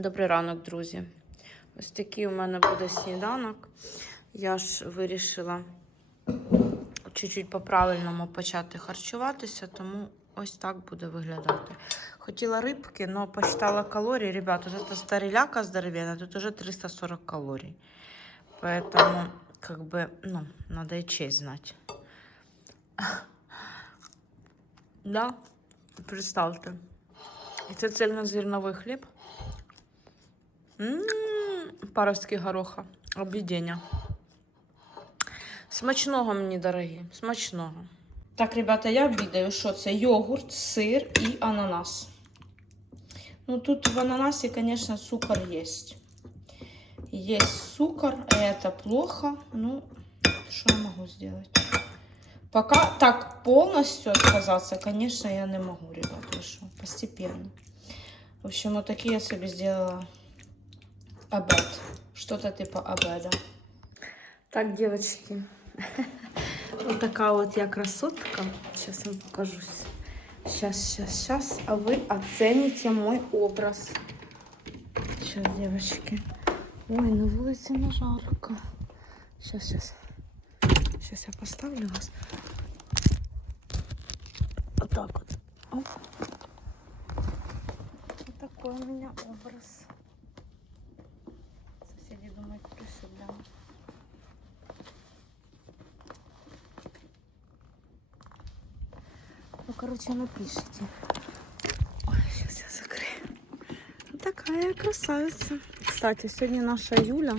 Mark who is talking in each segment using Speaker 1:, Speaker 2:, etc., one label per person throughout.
Speaker 1: Добрий ранок, друзі. Ось такий у мене буде сніданок. Я ж вирішила чуть-чуть по-правильному почати харчуватися, тому ось так буде виглядати. Хотіла рибки, але посчитала калорії. Ребята, вот это старіляка здоровенна, тут уже 340 калорий. Поэтому, как бы, ну, надо и честь знать. Да, представте. І це цельнозерновий хліб. Паростки гороха. Об'єднання. Смачного мені, дорогі. Смачного. Так, ребята, я обідаю, що це йогурт, сир і ананас. Ну, тут в ананасі, конечно, цукор есть. Есть цукор, это плохо. Ну, что я могу сделать? Пока так полностью отказаться, конечно, я не могу, ребят, вы что, постепенно. В общем, вот такие я себе сделала обед. Что-то типа обеда. Так, девочки, вот такая вот я красотка. Сейчас вам покажусь. Сейчас, сейчас, сейчас. А вы оцените мой образ. Сейчас, девочки. Ой, на вулиці не жарко. Сейчас, сейчас. Сейчас я поставлю вас. Вот так вот. Оп. Вот такой у меня образ. Короче, напишите. Ой, сейчас я закрою. Вот такая красавица. Кстати, сегодня наша Юля.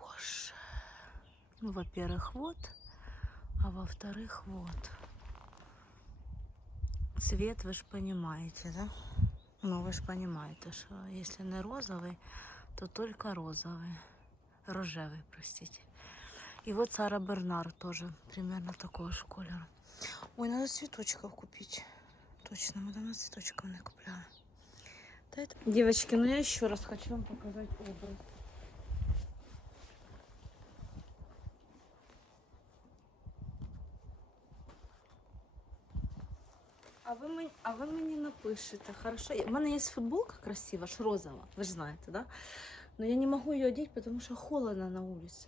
Speaker 1: Боже. Ну, во-первых, вот. А во-вторых, вот. Цвет вы же понимаете, да? Ну, вы же понимаете, что если не розовый, то только розовый. Рожевый, простите. И вот Сара Бернар тоже примерно такого же кольора. Ой, надо цветочков купить. Точно, мы давно цветочков не купляли. Да это... Девочки, ну я еще раз хочу вам показать образ. А ви, мені, а ви мені напишете, хорошо? У мене є футболка красива, ж розова, ви ж знаєте, да? Но я не могу ее одеть, потому что холодно на улице.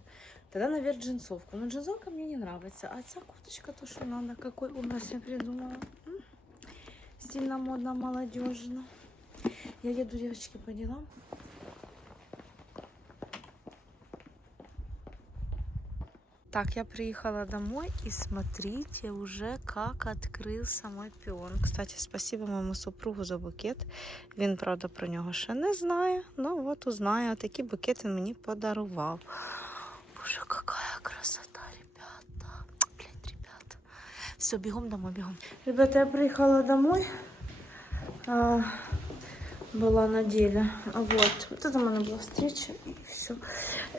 Speaker 1: Тогда, наверное, джинсовку. Но джинсовка мне не нравится. А ця кофточка то, что надо. Какой образ я придумала. М? Стильно, модно, молодежно. Я еду, девочки, по делам. Так, я приехала домой и смотрите уже как открылся мой пион. Кстати, спасибо моему супругу за букет. Він, правда, про нього ще не знає. Ну от узнає. Такий букет він мені подарував. Боже, какая красота, ребята. Блин, ребята. Все, бегом домой, бегом. Ребята, я приехала домой. А, была на деле. Вот. Вот это у меня была встреча. И все.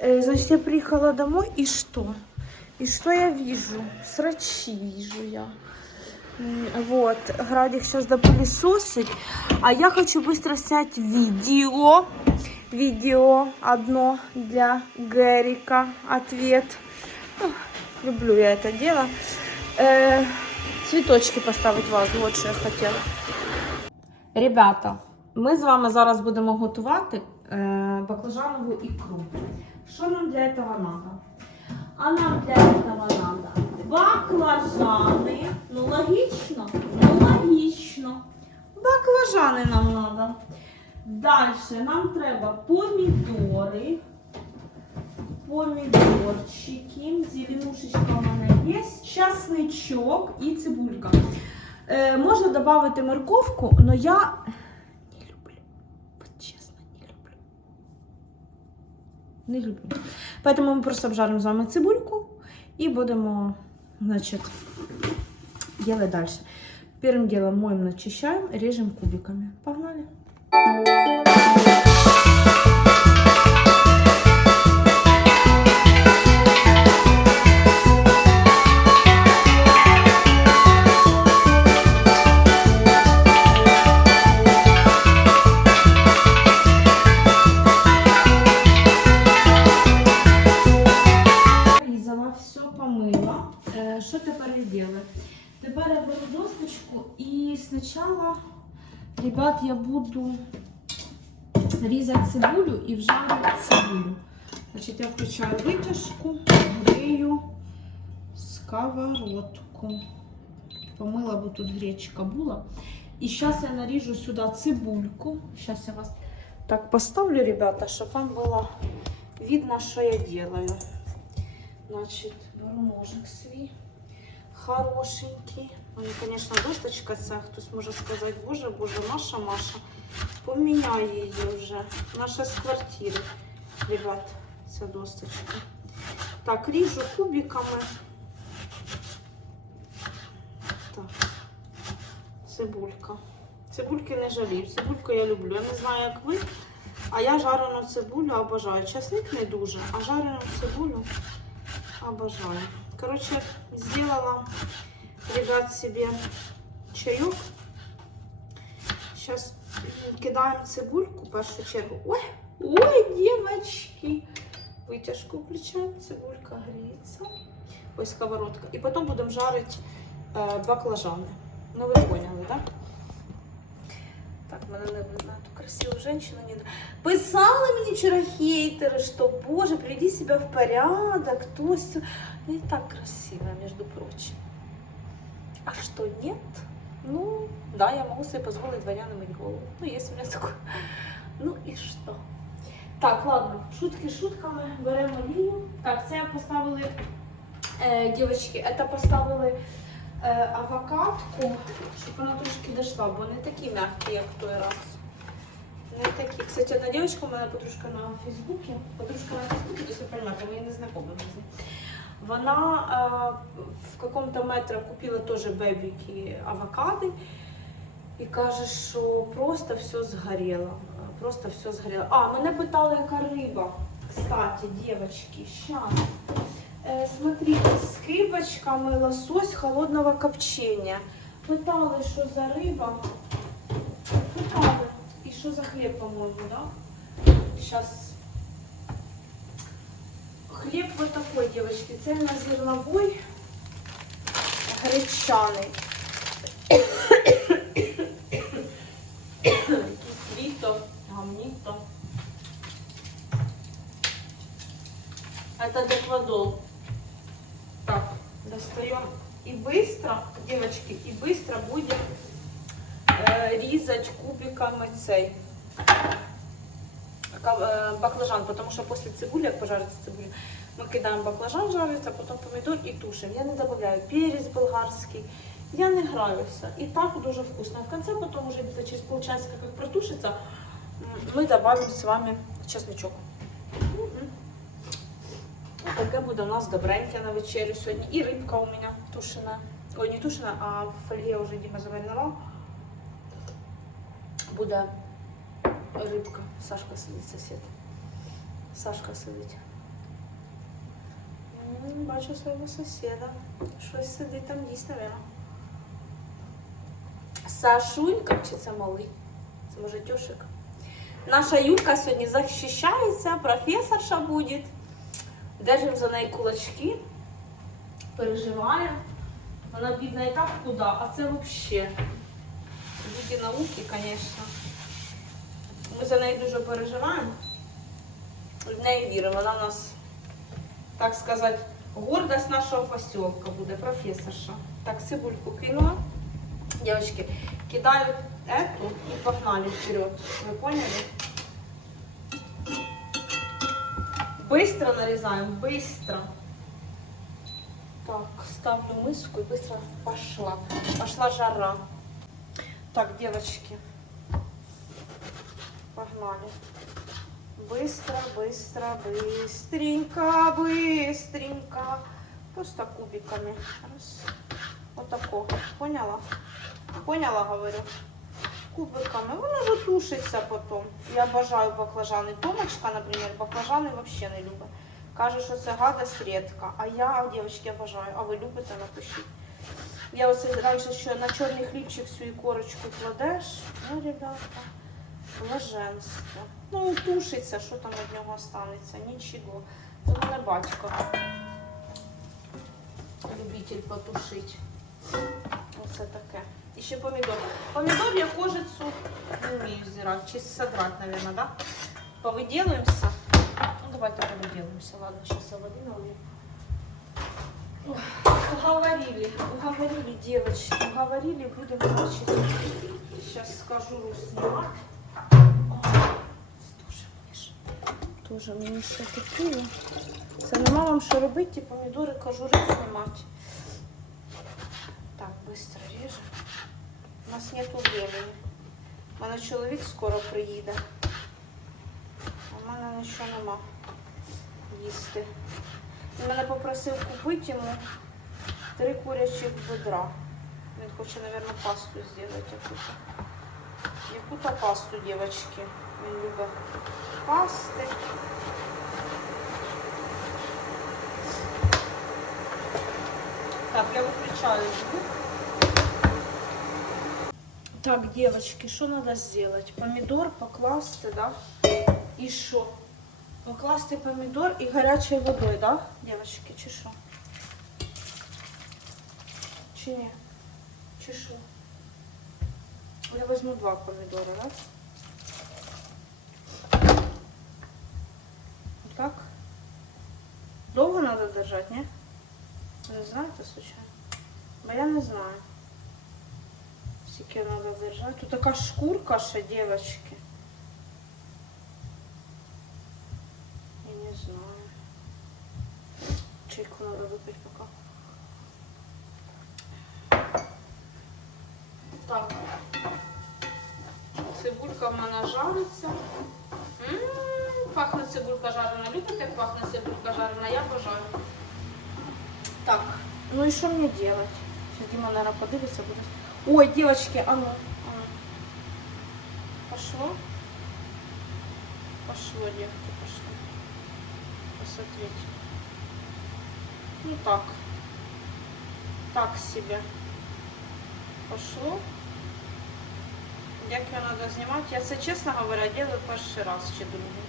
Speaker 1: Значит, я приехала домой. И что? И что я вижу? Срачи вижу я. Вот, Градик сейчас допылесосить. А я хочу быстро снять видео. Видео одно для Герика. Ответ. Ну, люблю я это дело. Э, цветочки поставить в вазу. Вот что я хотела. Ребята, ми з вами зараз будемо готувати е, баклажанову ікру. Що нам для цього треба? А нам для этого надо баклажаны. Ну логично? Ну логично. Баклажани нам надо. Дальше нам треба помідори. Помідорчики. Зеленушечка у мене є. Часничок і цибулька. Е, можна додати морковку, але я не люблю. Вот чесно, не люблю. Не люблю. Поэтому ми просто обжаримо з вами цибульку і будемо, значить, делать дальше. Первым делом моем, начищаем, режем кубиками. Погнали. сковородку. Помила, бо тут гречка була. І зараз я наріжу сюди цибульку. Зараз я вас так поставлю, ребята, щоб вам було видно, що я делаю. Значить, беру ножик свій. Хорошенький. Мені, звісно, досточка ця, хтось може сказати, боже, боже, Маша, Маша, поміняй її вже. Наша з квартири, ребят, ця досточка. Так, ріжу кубиками. Цибулька. Цибульки не жалію. Цибульку я люблю. Я не знаю, як ви, а я жарену цибулю обожаю. Часник не дуже, а жарену цибулю обожаю. Короче, сделала, ребят, себе чайок. Сейчас кидаем цибульку в першу чергу. Ой, ой, девочки. Вытяжку включаем, цибулька греется. Ой, сковородка. И потом будем жарить э, баклажаны. Ну, вы поняли, да? Так, мене не видно эту красивую женщину. Не... Писали мені вчора хейтери, що, боже, приведи себя в порядок, то все. Ну и так красиво, между прочим. А что, нет? Ну, да, я могу себе позволить двойня мыть голову. Ну, есть у меня такое. Ну и что? Так, ладно, шутки шутками, беремо олію. Так, це поставили, е, дівчатки, це поставили е, авокадку, щоб вона трошки дійшла, бо не такі м'які, як той раз. Не такі. Кстати, одна дівчинка, у мене подружка на Фейсбуці, подружка на Фейсбуці, то ви розумієте, ми не знайомі. Вона е, в каком-то метро купила теж бебіки авокади і каже, що просто все згоріло. Просто все згоріло. А, мене питали, яка риба. Кстати, девочки, сейчас. Э, смотрите, с рыбочками лосось холодного копчения. Питали, що за риба. Питали. І що за хліб, по-моєму, да? Сейчас. Хлеб вот такой, девочки. Цельнозерновой, гречаный. Кислито, гамнито. Это декладол. Так, достаем. И быстро, девочки, и быстро будем э, резать кубиками цей ка- э, баклажан, потому что после цибули, как пожарится цибуля, мы кидаем баклажан жариться, потом помидор и тушим. Я не добавляю перец болгарский, я не граюся. И так дуже вкусно. В конце потом уже где-то через полчасика, как протушится, м, мы добавим с вами чесночок. Мгм. Таке буде у нас добреньке на вечерю сьогодні. І рибка у мене тушена. Ой, не тушена, а в фольге вже Діма замаринував. Буде рибка. Сашка сидить, сосед. Сашка сидить. М, Бачу свого сусіда. Щось сидить там їсть, напевно. Сашунька, чи це малий? Це може тюшик. Наша Юлька сьогодні захищається, професорша буде. Держимо за неї кулачки, переживає. Вона бідна і так куди, а це взагалі. Люди науки, звісно. Ми за неї дуже переживаємо. В неї віримо. Вона у нас, так сказати, гордость нашого посілка буде, професорша. Так, цибульку кинула. Девочки, кидаю эту и погнали вперед. Вы поняли? Быстро нарезаем, быстро. Так, ставлю миску и быстро пошла. Пошла жара. Так, девочки, погнали. Быстро, быстро, быстренько, быстренько. Просто кубиками. Раз. Вот такого. Поняла? Поняла, говорю. Кубиками. Воно вже тушиться потім. Я бажаю баклажани. Томочка, наприклад, баклажани взагалі не любить. Каже, що це гадость рідка. А я, дівчатки, обожаю. А ви любите, напишіть. Я оце раніше що на чорний хлібчик всю корочку кладеш. Ну, ребята, блаженство. Ну, і тушиться, що там від нього останеться. Нічого. Це мене батько. Любитель потушити. Це таке. І ще помідор. Помідор я кожицю не вмію зірати. Чи содрати, мабуть, да? Повиділуємося. Ну, давайте повиділуємося. Ладно, зараз я води налью. Уговорили, уговорили девочки, уговорили, будем, значит, сейчас скажу снимать. Тоже мені ще таке. Це нема вам що робити, ті помідори кожури знімати. Так, быстро режем. У нас нету времени. У мене чоловік скоро приїде. А в мене нічого нема їсти. Він мене попросив купити йому три курячих бедра. Він хоче, мабуть, пасту зробити яку-то. Яку-то пасту, дівчатки. Він любить пасти. Так, я выключаю звук. Так, девочки, что надо сделать? Помидор покласти, да? И что? Покласти помидор и горячей водой, да, девочки, чи що? Чи ні? Чи що? Я возьму два помидора, да? Вот так? Долго надо держать, не? Ви не знаєте, случайно? Бо я не знаю. Скільки треба держати. Тут така шкурка ще, дівчатки. Я не знаю. Чайку надо випити поки. Так. Цибулька в мене жариться. М, Пахне цибулька жарена. Любите, як пахне цибулька жарена? Я бажаю. Так, ну и что мне делать? Сейчас Дима, наверное, подивится будет. Ой, девочки, а ну, а ну. Пошло? Пошло, девки, пошло. Посмотрите. Ну так. Так себе. Пошло. Як його треба знімати? Я це, чесно говоря, делаю перший раз чи другий.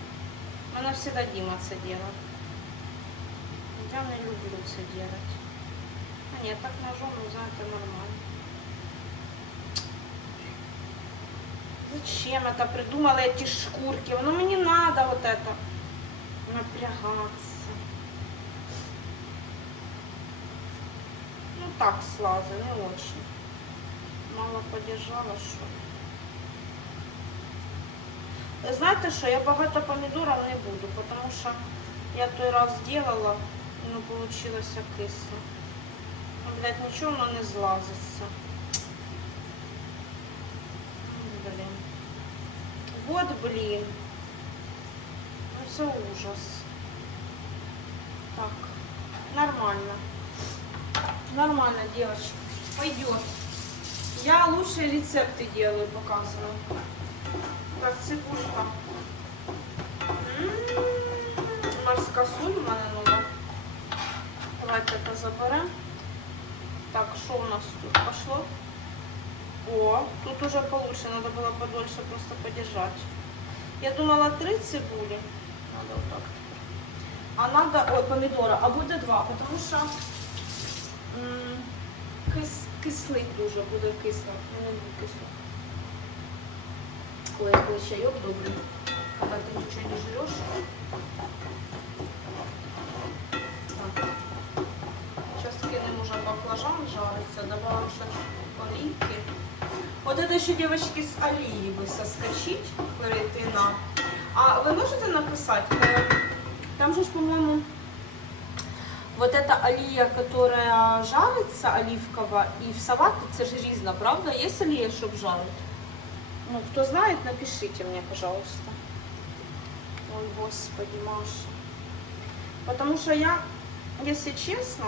Speaker 1: У мене завжди Діма це робить. Я не люблю це делать. А ні, так ножом, ну, знаєте, нормально. Зачем это придумала эти шкурки? Ну мне надо вот это напрягаться. Ну так слазы, не очень. Мало подержала, що. Знаєте що, я багато помідорів не буду, тому що я той раз делала, ну получилось кисло. Ну, блядь, нічого воно не злазиться. М, Блін. Вот, блін. Ну це ужас. Так, нормально. Нормально, девочки. Пойдет. Я лучшие рецепты делаю, показываю. Так, цибулька. М, Морська соль у мене нова. Давайте це заберемо. Так, що у нас тут пошло? О, тут уже получше, надо было подольше просто подержать. Я думала три цибули. Надо вот так. А надо, ой, помидора, а буде два, потому що кис, кислий дуже, буде кисло. Не люблю кисло. Ой, який чайок добрий. Когда ты ничего не жрешь. Так. Сейчас кинем уже баклажан жарится, добавим сейчас оливки. Вот это еще, девочки, с олії бы соскочить, перейти на. А вы можете написать? э, Там же, ж, по-моему, вот эта олія, которая жарится, оливковая, и в салаты, це ж різна, правда? Есть олія, щоб жарити? Ну, кто знает, напишите мне, пожалуйста. Ой, господи, Маша. Потому что я, если честно,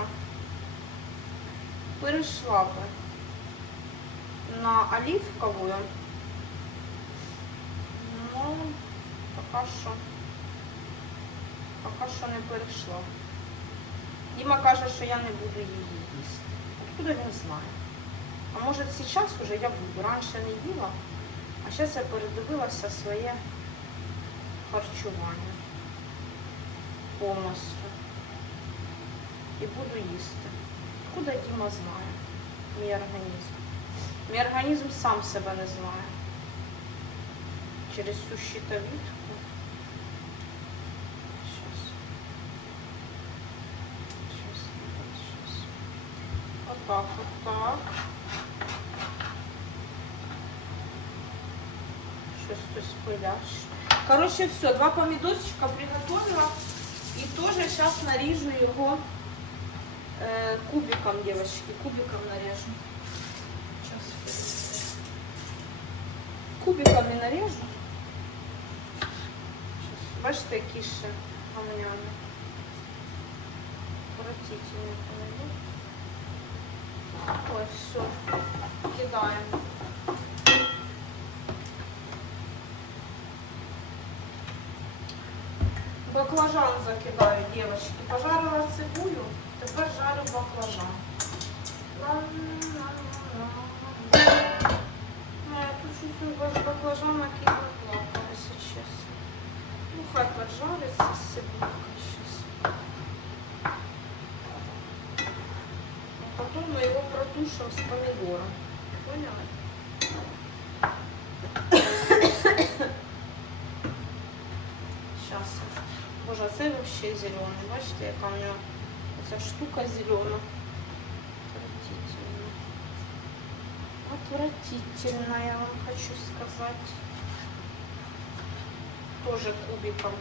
Speaker 1: перешла бы На оливковую. Ну, пока що. Пока що не перейшла. Діма каже, що я не буду її їсти. Откуда він знає? А може зараз уже я буду. Раніше не їла, а зараз я передивилася своє харчування повністю. І буду їсти. Откуда Діма знає? Мій організм. Мій організм сам себе не знає. Через цю щитовідку. Щас. Щас, щас. Отак, отак. Щось хтось пиляш. Короче, все, два помидорчика приготовила. И тоже сейчас нарежу его э, кубиком, девочки. Кубиком нарежу. Кубиками нарежу. Щас. Бачите, які ще гамняни. Отвратительно. Ой, все. Кидаємо. Баклажан закидаю, девочки. Пожарила цибулю, тепер жарю баклажан. щось у вас баклажан накинула плакалася, чесно. Ну, хай поджариться з сибулкою щось. А потом мы его протушим с помидором. Поняли? Сейчас. Боже, а це взагалі зелений. Бачите, яка у нього эта штука зеленая. Крутіть. Отвратительно, я вам хочу сказать. Тоже кубиком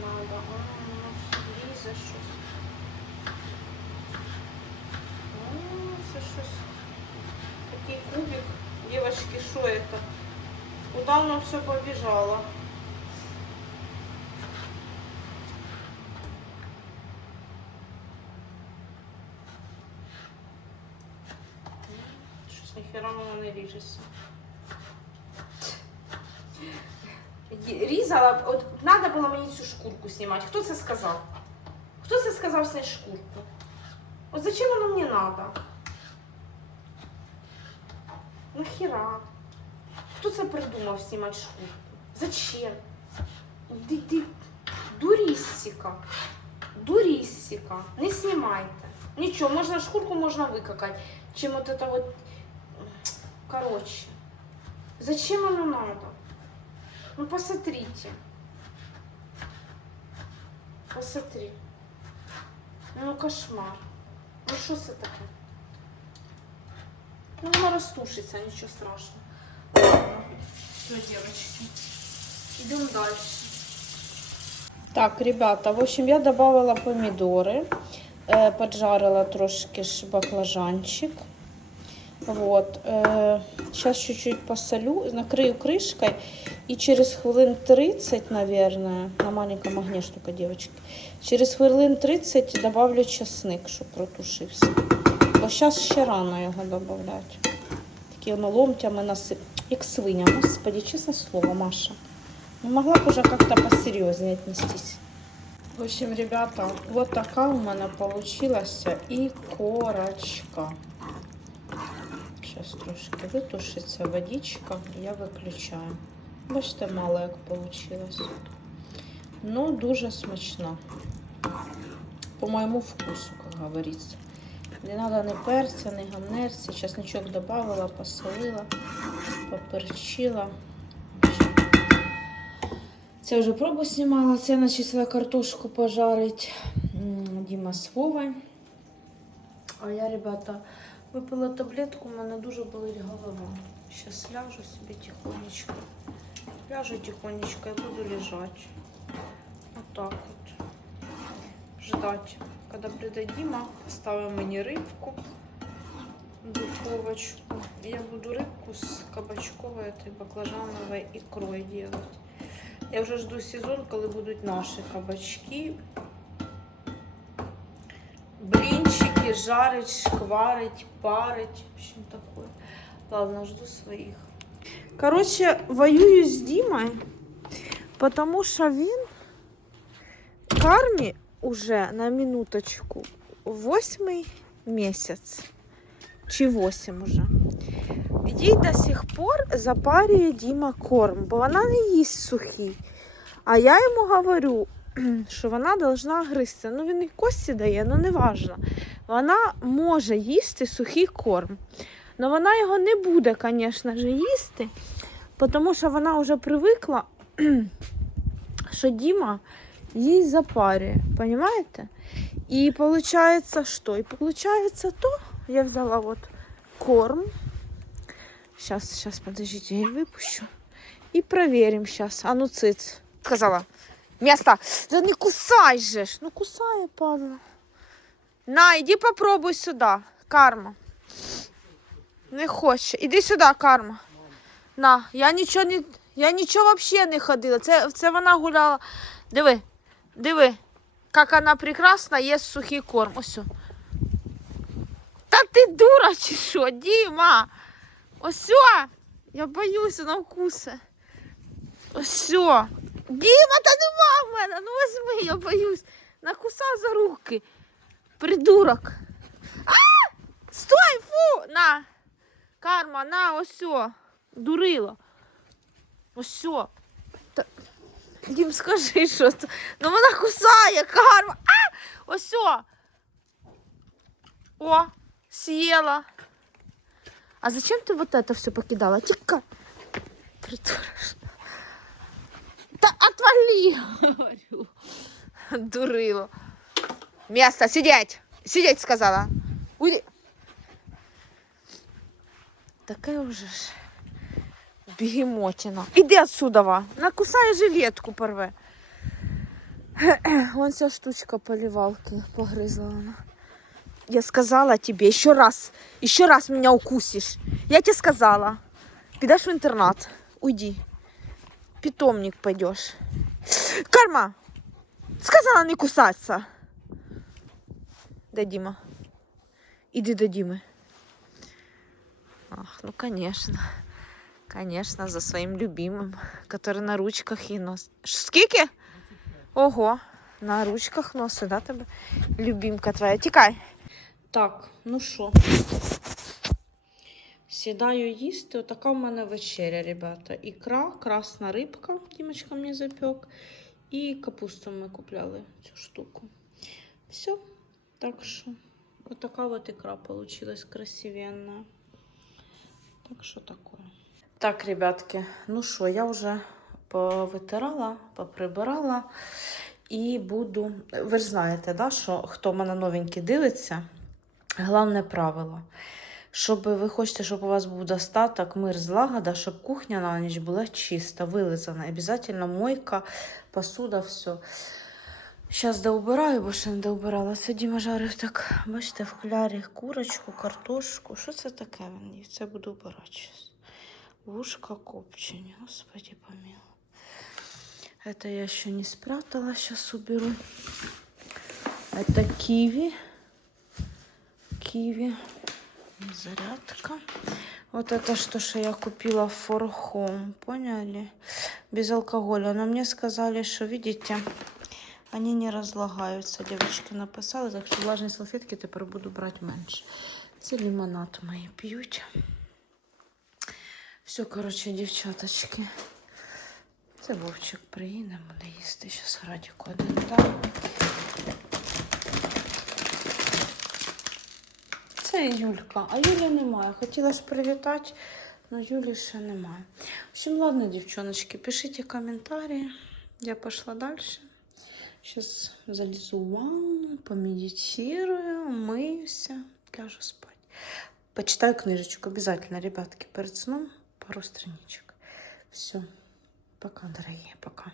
Speaker 1: надо. А, ну, лізе щось. А, це щось. Такий кубик. Девочки, что это? Куда оно все побежало? Ї- Різала, от треба було мені цю шкурку знімати. Хто це сказав? Хто це сказав зняти шкурку? От зачем воно мені треба? Нахера? Хто це придумав знімати шкурку? Зачем? Ти, ти дуріссіка. Дуріссіка. Не знімайте. Нічого, можна шкурку можна викакати. Чим от это вот. Короче. Зачем оно надо? Ну посмотрите. Посмотри. Ну кошмар. Ну що це таке? Ну воно розтушиться, нічого страшного. Ладно. Все, девочки. Идем дальше. Так, ребята, в общем, я добавила помидоры, э, поджарила трошки баклажанчик. Вот. Э, сейчас чуть-чуть посолю, накрою крышкой и через хвилин 30, наверное, на маленьком огне штука, девочки, через хвилин 30 добавлю чесник, щоб протушився. Бо зараз ще рано його додавати. Такі воно ломтями насип, як свиня. Господи, чесне слово, Маша. Ну, могла бы уже как-то посерьезнее отнестись. В общем, ребята, вот такая у меня получилась и корочка. Сейчас трошки витушиться водичка, я виключаю. Бачите, мало як получилось. Ну, дуже смачно. По моему вкусу, как говорится. Не надо ни перця, ни гамнерця. Чесночок добавила, посолила, поперчила. Це вже пробу знімала, це начисла картошку пожарить Діма з А я, ребята, випила таблетку, у мене дуже болить голова. Зараз ляжу собі тихонечко. Ляжу тихонечко і буду лежати. Отак от. Ждать, коли прийде Діма, ставить мені рибку духовочку. Я буду рибку з кабачковою та баклажановою ікрою делать. Я вже жду сезон, коли будуть наші кабачки. Блинчики жарить, шкварить, парить. В общем, такое. Ладно, жду своих. Короче, воюю з Дімою, потому що він кармі уже на минуточку восьмий місяць. Чи восім уже. Їй до сих пор запарює Діма корм, бо вона не їсть сухий. А я йому говорю, що вона должна гризти. Ну він і кості дає, ну не важно. Вона може їсти сухий корм. Но вона його не буде, звісно ж, їсти, тому що вона вже привикла, що Діма їй запарює, понимаете? І получается что? И получается то, я взяла вот корм. Сейчас, сейчас, подождите, я выпущу. И проверим сейчас. А ну циц. Сказала. Место. Да не кусай же. Ну кусає, падла. На, іди попробуй сюди. Карма. Не хоче. Іди сюди, карма. На, я нічого не. Я нічого взагалі не ходила. Це, це вона гуляла. Диви, диви, як вона прекрасно їсть сухий корм. Ось. Та ти дура чи що, Діма? Ось. Я боюся на вкуси. Ось. о. Діма, та нема в мене. Ну візьми, я боюсь. Накусав за руки. Придурок. А! Стой, фу! На! Карма, на, ось. о. Дурила. Ось. о. Та... Дім, скажи, що це. Ну вона кусає, карма. А! Ось. о. О, съела. А зачем ты вот это все покидала? Тихо. Придурок. Да отвали, говорю. Дурило. Место, сидеть. Сидеть, сказала. Уйди. Такая уже ж бегемотина. Иди отсюда, ва. Накусай жилетку порве. Вон ця штучка поливалки погрызла она. Я сказала тебе еще раз, еще раз меня укусишь. Я тебе сказала. Підеш в интернат. Уйди. Питомник пойдешь. Карма! Сказала не кусаться. Де Діма? Іди до Діми. Ах, ну конечно. Конечно, за своим любимым, который на ручках і носить. Ш- Скільки? Ого, на ручках носить, да, тебе? Любимка твоя. Тікай. Так, ну що? Сідаю їсти. Отака в мене вечеря, ребята. Ікра, красна рибка, Дімочка мені запек. І капусту ми купляли цю штуку. Все. Так що, отака от ікра получилась красивенная. Так що таке. Так, ребятки, ну що, я вже повитирала, поприбирала і буду. Ви ж знаєте, да, що хто мене новенький дивиться, головне правило. Щоб ви хочете, щоб у вас був достаток, мир, злагода, щоб кухня на ніч була чиста, вилизана. Обязательно мойка, посуда, все. Зараз доубираю, бо ще не доубирала. Діма жарив так, бачите, в клярі курочку, картошку. Що це таке їсть? Це буду вбирати зараз. Вушка копчені, господи помилуй. Это я еще не спрятала, сейчас уберу. Это киви. Киви. Зарядка. Вот это что, что я купила в Форхом, поняли? Без алкоголя. Но мне сказали, что, видите, они не разлагаются. Девочки написали, так що влажні салфетки тепер буду брати менше. Це лимонад мої п'ють. Все, коротше, дівчаточки. Це Вовчик приїде, буде їсти. Зараз Радіку один дам. Це Юлька, а Юлі немає. Хотіла ж привітати, але Юлі ще немає. В ладно, девчоночки, пишите комментарии. Я пошла дальше. Сейчас залезу в ванну, помедитирую, умыюся, ляжу спать. Почитаю книжечку обязательно, ребятки, перед сном пару страничек. Все. Пока, дорогие, пока.